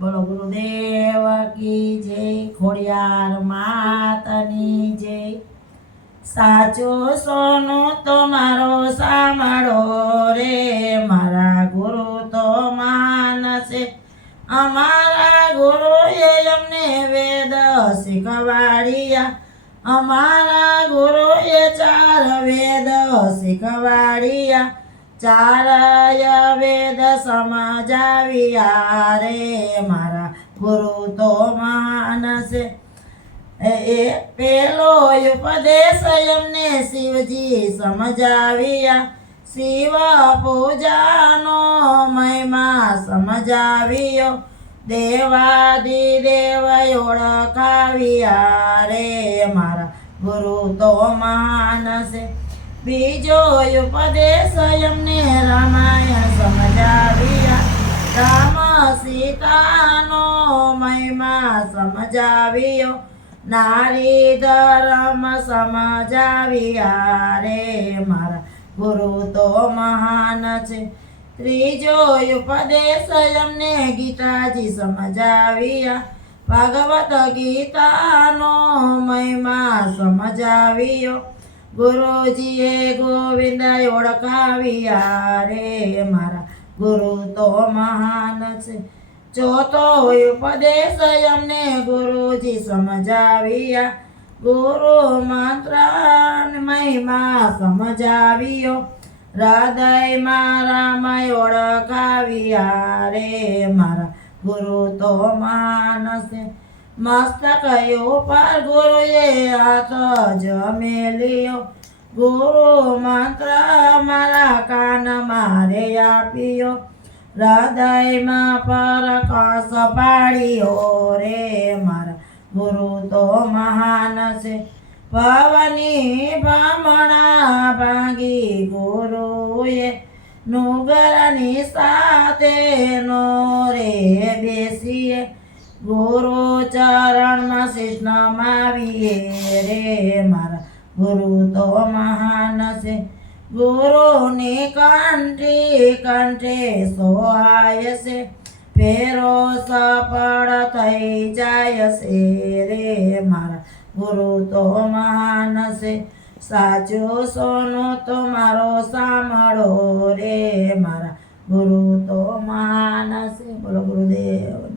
બોલો ગુરુદેવ કી જય, ખોડિયાર માતાની જય। સાચો સોનું તમારો સાંભળો રે, મારા ગુરુ તો માનસે। અમારા ગુરુએ અમને વેદ શીખવાડ્યા, અમારા ગુરુએ 4 વેદ શીખવાડ્યા, 4 વેદ સમજાવ્યા રે, મારા ગુરુ તો મહાન છે। એ પેલો ઉપદેશ એમને શિવજી સમજાવ્યા, શિવ પૂજાનો મહિમા સમજાવ્યો, દેવાદિદેવ ઓળખાવ્યા રે, મારા ગુરુ તો મહાન છે। બીજો ઉપદેશ એમને રામાયણ સમજાવ્યા, રામ સીતાનો મહિમા સમજાવ્યો, નારી ધર્મ સમજાવ્યા રે, મારા ગુરુ તો મહાન છે। ત્રીજો ઉપદેશ એમને ગીતાજી સમજાવ્યા, ભાગવત ગીતાનો મહિમા સમજાવ્યો, ગુરુજીએ ગોવિંદ ઓળખાવ્યા રે, મારા ગુરુ તો મહાન છે। ચોથો ઉપદેશ અમને ગુરુજી સમજાવ્યા, ગુરુ મંત્ર મહિમા સમજાવ્યો, હૃદયમાં રામ ઓળખાવ્યા રે, મારા ગુરુ તો મહાન છે। મસ્તક ઉપર ગુરુએ હાથ જમેલ્યો, ગુરુ મંત્ર મારા કાન મારે આપ્યો, હૃદયમાં પ્રકાશ પાડ્યો રે, મારા ગુરુ તો મહાન છે। પવની ભ્રમણા ભાંગી ગુરુએ, નુગરની સાથે નો રે બેસીએ, ગુરુ ચરણમાં શીશ નમાવીએ રે, મારા ગુરુ તો મહાન છે। ગુરુની કંઠી કંઠે સોહાય છે, ફેરો સફળ થઈ જાય છે રે, મારા ગુરુ તો મહાન છે। સાચું સોનું તમારો સાંભળો રે, મારા ગુરુ તો મહાન છે। બોલો ગુરુદેવ।